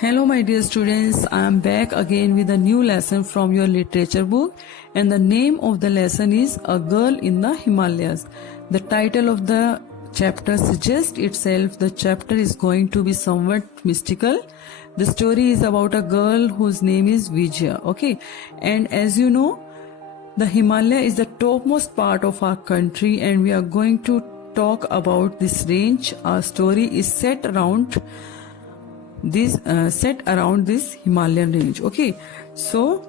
Hello my dear students, I am back again with a new lesson from your literature book, and the name of the lesson is A Girl in the Himalayas. The title of the chapter suggests itself. The chapter is going to be somewhat mystical. The story is about a girl whose name is Vijaya, okay? And as you know, the Himalaya is the topmost part of our country, and we are going to talk about this range. Our story is set around this Himalayan range. Okay, so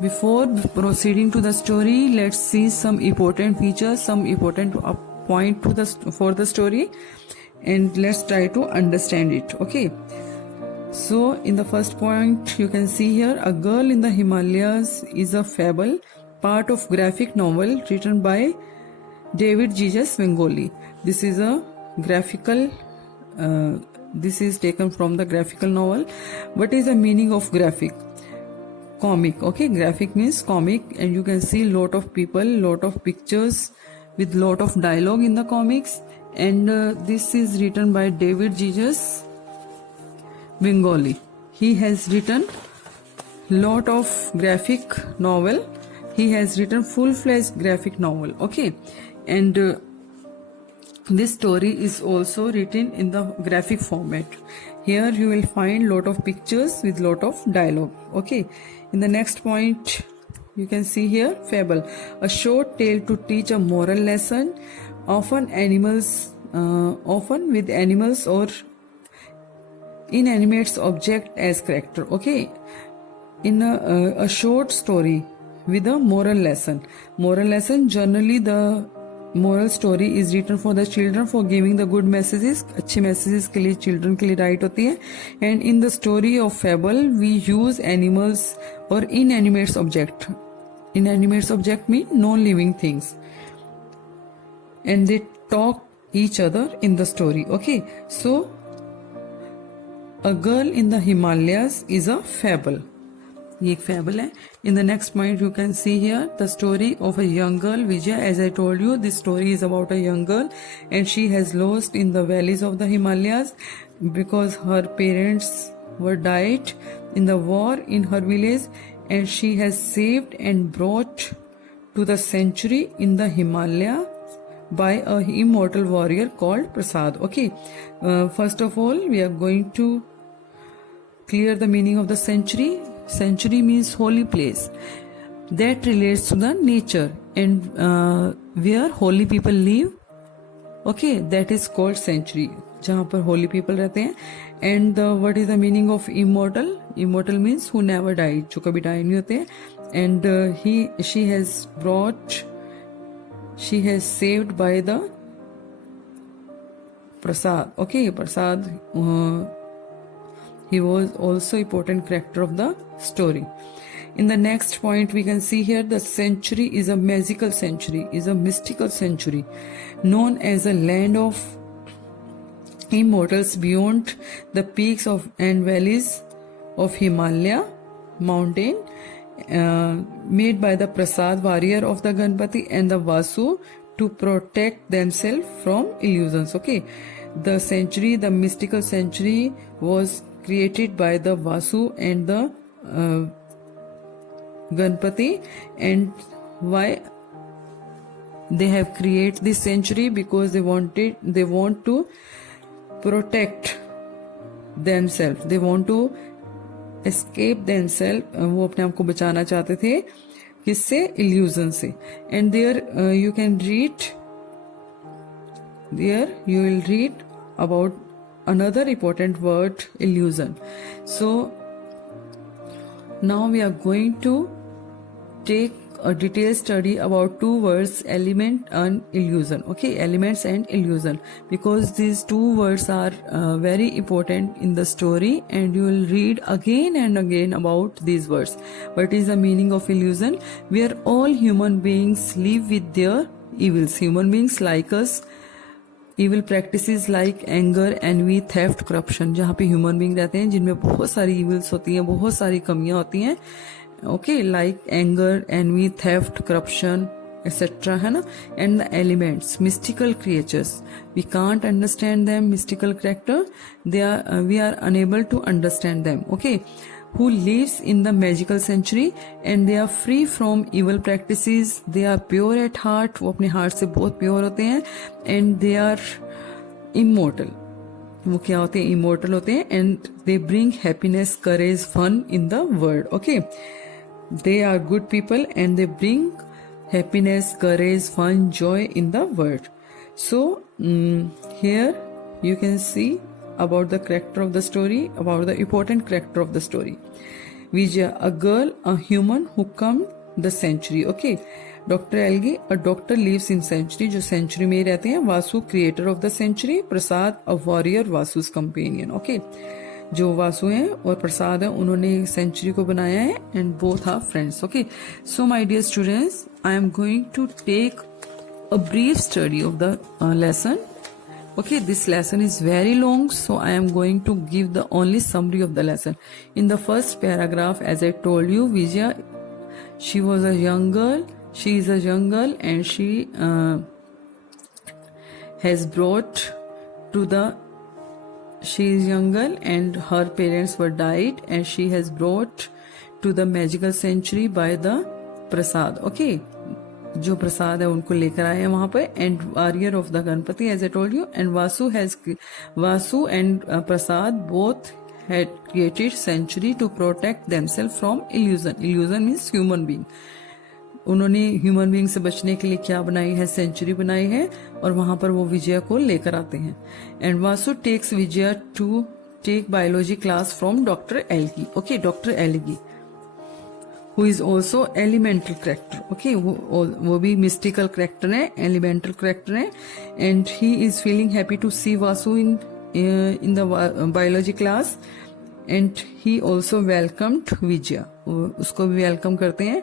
before proceeding to the story, let's see some important features, some important point for the story, and let's try to understand it. Okay, so in the first point you can see here, A Girl in the Himalayas is a fable, part of graphic novel written by David Giges Bengali. This is a graphical this is taken from the graphical novel. What is the meaning of graphic? Comic. Okay, graphic means comic, and you can see lot of people, lot of pictures with lot of dialogue in the comics, and this is written by David Giges Bengali. He has written lot of graphic novel. He has written full-fledged graphic novel. Okay, and this story is also written in the graphic format. Here you will find lot of pictures with lot of dialogue. Okay, in the next point you can see here, fable, a short tale to teach a moral lesson, often with animals or inanimate object as character. Okay, in a short story with a moral lesson. Generally the moral story is written for the children, for giving the good messages. अच्छे messages के लिए children के लिए write होती है. And in the story of fable we use animals or inanimate object. Inanimate object mean non-living things, and they talk each other in the story. Okay, so A Girl in the Himalayas is a fable. ये एक fable है. In the next point you can see here the story of a young girl, Vijaya. As I told you, this story is about a young girl, and she has lost in the valleys of the Himalayas because her parents were died in the war in her village, and she has saved and brought to the sanctuary in the Himalaya by a immortal warrior called Prasad. Okay, first of all we are going to clear the meaning of the sanctuary. Sanctuary means holy place that relates to the nature, and where holy people live. Okay, that is called sanctuary, जहाँ पर holy people रहते हैं. And what is the meaning of immortal? Immortal means who never died, जो कभी die नहीं होते हैं. And she has saved by the Prasad. Okay, Prasad. He was also important character of the story. In the next point we can see here, the sanctuary is a magical sanctuary, is a mystical sanctuary, known as a land of immortals beyond the peaks of and valleys of Himalaya mountain, made by the Prasad warrior of the Ganpati and the Vasu to protect themselves from illusions. Okay, the sanctuary, the mystical sanctuary, was created by the Vasu and the Ganpati. And why they have created this sanctuary? Because they want to protect themselves, they want to escape themselves. वो अपने आप को बचाना चाहते थे किससे? illusion से. And there you will read about another important word, illusion. So now we are going to take a detailed study about two words, element and illusion. Okay, elements and illusion, because these two words are very important in the story, and you will read again and again about these words. What is the meaning of illusion? Where all human beings live with their evils. Human beings like us, evil practices like anger, envy, theft, corruption. जहाँ पे human being रहते हैं जिनमें बहुत सारी evils होती हैं, बहुत सारी कमियां होती हैं. Okay, like anger, envy, theft, corruption, etc. है ना. And the elements, mystical creatures, we can't understand them. Mystical character, they are we are unable to understand them. Okay, who lives in the magical century and they are free from evil practices. They are pure at heart, वो अपने heart से बहुत pure होते हैं. And they are immortal. वो क्या होते हैं? इमोर्टल होते हैं. And they bring happiness, courage, fun in the world. Okay, they are good people and they bring happiness, courage, fun, joy in the world. So here you can see about the character of the story, about the important character of the story. Vijaya, a girl, a human who come the century. Okay, Dr. Algi, a doctor lives in century, जो century में रहते हैं. Vasu, creator of the century. Prasad, a warrior, वासु's companion. Okay, जो वासु हैं और प्रसाद हैं, उन्होंने century को बनाया है. And both are friends. Okay, so my dear students, I am going to take a brief study of the lesson. Okay, this lesson is very long, so I am going to give the only summary of the lesson. In the first paragraph, as I told you, Vijaya, she was a young girl. She is a young girl, and she has brought to the. She is young girl, and her parents were died, and she has brought to the magical century by the prasad. Okay. जो प्रसाद है उनको लेकर आए हैं वहां पर. And warrior of the Ganpati, as I told you. And Vasu and Prasad both had created century to protect themselves from illusion. Illusion means human being. उन्होंने human being से बचने के लिए क्या बनाई है? सेंचुरी बनाई है, और वहां पर वो विजया को लेकर आते हैं. And Vasu takes Vijaya to take biology class from doctor Elgi. Okay, doctor Elgi who is also elemental character. Okay, वो भी mystical character है, elemental character है. And he is feeling happy to see Vasu in the biology class. And he also welcomed Vijaya. उसको भी welcome करते हैं.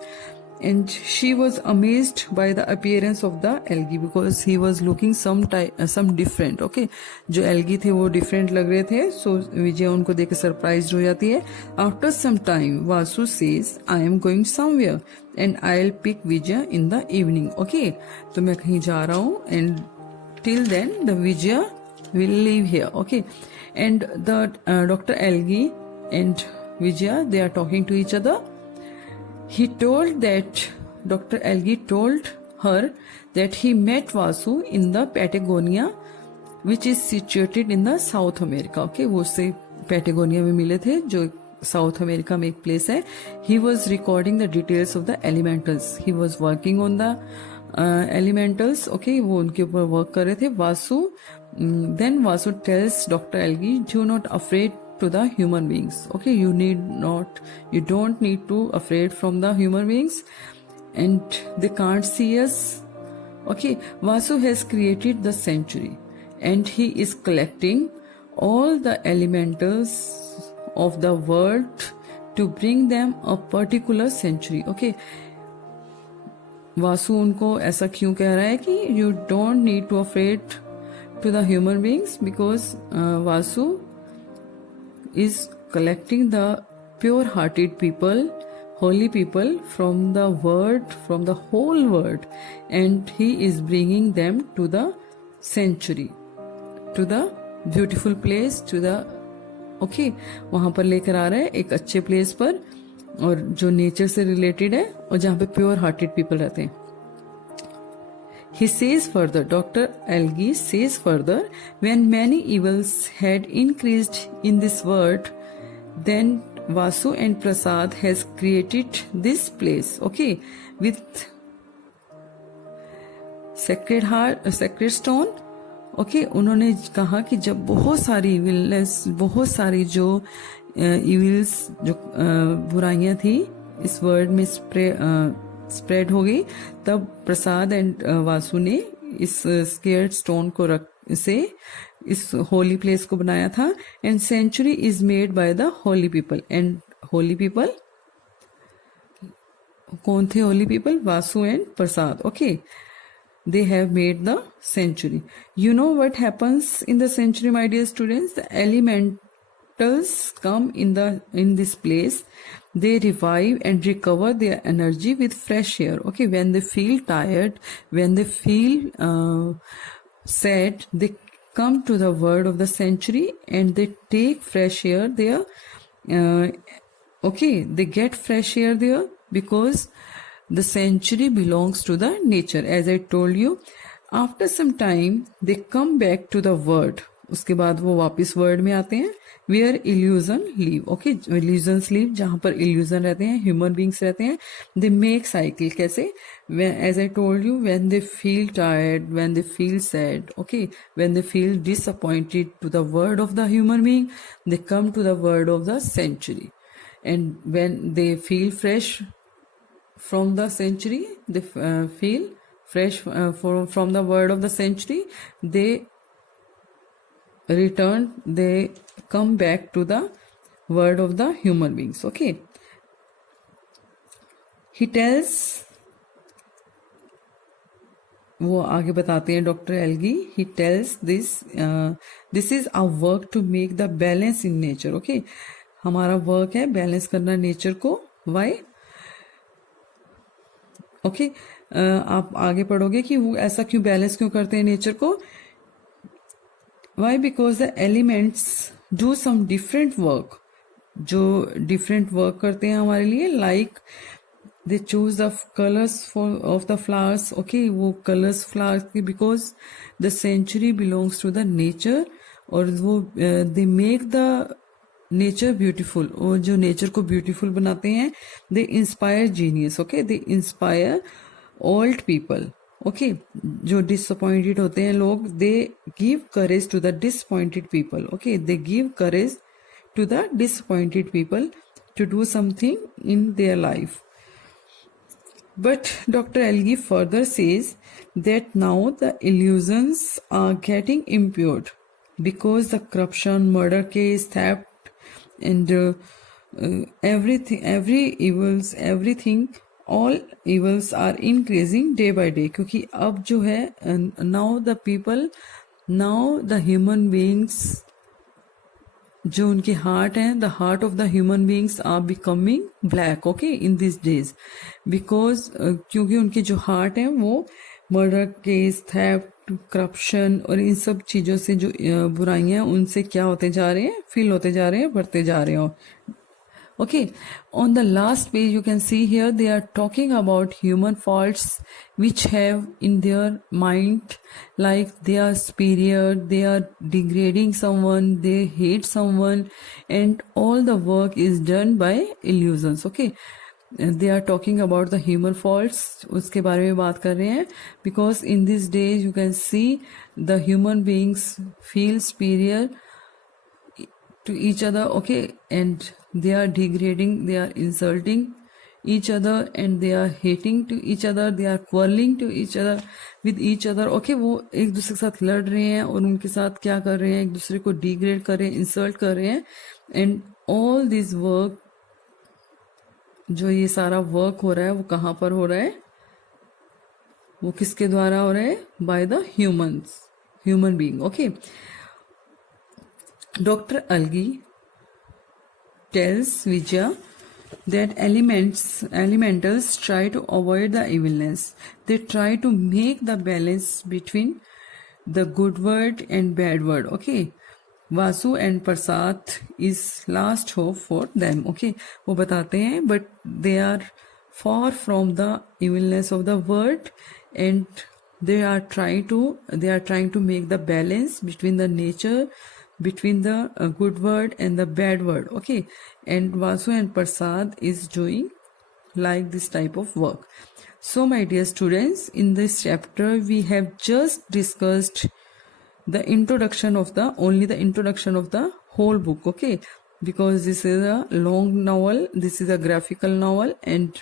And she was amazed by the appearance of the algae because he was looking some different. Okay, जो algae थे वो different लग रहे थे. So विजय उनको देख के surprised हो जाती है. After some time, Vasu says, "I am going somewhere and I'll pick Vijaya in the evening." Okay, तो मैं कहीं जा रहा हूँ, and till then the Vijaya will live here. Okay, and the Dr. Algi and Vijaya, they are talking to each other. He told that Dr. Algi told her that he met Vasu in the Patagonia, which is situated in the South America. Okay, वो उससे Patagonia में मिले थे, जो South America में एक place है. He was recording the details of the elementals. He was working on the elementals. Okay, वो उनके ऊपर work कर रहे थे. Then Vasu tells Dr. Algi, "Do not afraid to the human beings. Okay, you don't need to afraid from the human beings, and they can't see us." Okay, Vasu has created the century, and he is collecting all the elementals of the world to bring them a particular century. Okay, Vasu उनको ऐसा क्यों कह रहा है कि you don't need to afraid to the human beings, because Vasu is collecting the pure-hearted people, holy people from the world, from the whole world, and he is bringing them to the century, to the beautiful place, to the okay, वहां पर लेकर आ रहा है एक अच्छे place पर, और जो नेचर से रिलेटेड है, और जहाँ पे प्योर-हार्टेड पीपल रहते हैं. He says further, Dr. Algi says further, when many evils had increased in this world, then Vasu and Prasad has created this place, okay, with sacred stone. Okay, उन्होंने कहा कि जब बहुत सारी इविलनेस, बहुत सारी जो इविल्स, जो बुराइयां थी इस वर्ल्ड में स्प्रेड हो गई, तब प्रसाद एंड वासु ने इस स्केयर्ड स्टोन को से इस होली प्लेस को बनाया था. And century is made by the holy people. And holy people कौन थे? Holy people Vasu and Prasad. Okay, they have made the century. You know what happens in the century, my dear students? The elementals come in this place, they revive and recover their energy with fresh air. Okay, when they feel tired, when they feel sad, they come to the word of the century and they take fresh air there. Okay, they get fresh air there because the century belongs to the nature. As I told you, after some time they come back to the word. उसके बाद वो वापस word में आते हैं where illusion live. Okay, illusion live, जहां पर illusion रहते हैं, ह्यूमन बींग्स रहते हैं. They make cycle. कैसे? As I told you, when they feel tired, when they feel sad, okay, when they feel disappointed to the world of the human being, they come to the world of the century. And when they feel fresh from the century, they feel fresh from the word of the century, they return, they come back to the word of the human beings. Okay, he tells, वो आगे बताते हैं doctor Elgi. He tells this is our work to make the balance in nature. Okay, हमारा work है balance करना nature को. Why? Okay, आप आगे पढ़ोगे कि वो ऐसा क्यों बैलेंस क्यों करते हैं नेचर को. Why? Because the elements do some different work. जो डिफरेंट वर्क करते हैं हमारे लिए, like they choose the colours of the flowers. Okay, वो कलर्स फ्लावर्स की, because the century belongs to the nature. और वो they make the nature beautiful. और जो नेचर को ब्यूटीफुल बनाते हैं, they inspire genius. Okay, they inspire old people. Okay, जो डिसअपॉइंटेड होते हैं लोग, they give courage to the disappointed people. Okay, they give courage to the disappointed people to do something in their life. But Dr. Elgi further says that now the illusions are getting impaired because the corruption, murder case, theft, and everything, all evils are increasing day by day. क्योंकि अब जो है, now the human beings, जो उनके heart हैं, the heart of the human beings are becoming black. Okay, in this days, because क्योंकि उनके जो हार्ट हैं वो मर्डर केस, थेफ्ट, करप्शन और इन सब चीजों से, जो बुराइयां, उनसे क्या होते जा रहे हैं, फील होते जा रहे हैं, बढ़ते जा रहे हैं. Okay, on the last page you can see here they are talking about human faults which have in their mind, like they are superior, they are degrading someone, they hate someone, and all the work is done by illusions. Okay, and they are talking about the human faults, उसके बारे में बात कर रहे हैं, because in these days you can see the human beings feel superior to each other. Okay, and they are degrading, they are insulting each other, and they are hating to each other, they are quarreling to each other with each other. Okay, वो एक दूसरे के साथ लड़ रहे हैं और उनके साथ क्या कर रहे हैं, एक दूसरे को डिग्रेड कर रहे हैं, इंसल्ट कर रहे हैं. एंड ऑल दिस वर्क, जो ये सारा वर्क हो रहा है, वो कहाँ पर हो रहा है, वो किसके द्वारा हो रहा है, by the human being. Okay, doctor अलगी tells Vijaya that elementals try to avoid the evilness. They try to make the balance between the good word and bad word. Okay, Vasu and Prasad is last hope for them. Okay, वो बताते हैं, but they are far from the evilness of the word, and they are trying to make the balance between the nature, between the good word and the bad word. Okay, and Vasu and Prasad is doing like this type of work. So my dear students, in this chapter we have just discussed the introduction of the whole book. Okay, because this is a long novel, this is a graphical novel, and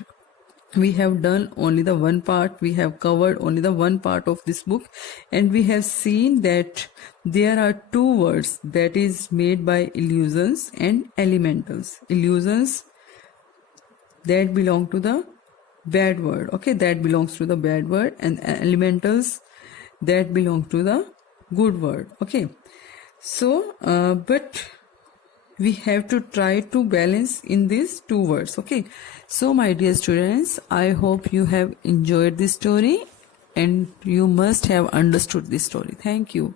we have done only the one part, we have covered only the one part of this book, and we have seen that there are two words that is made by illusions and elementals. Illusions that belong to the bad word. Okay, that belongs to the bad word, and elementals that belong to the good word. Okay, so but we have to try to balance in these two words. Okay, so my dear students, I hope you have enjoyed this story and you must have understood this story. Thank you.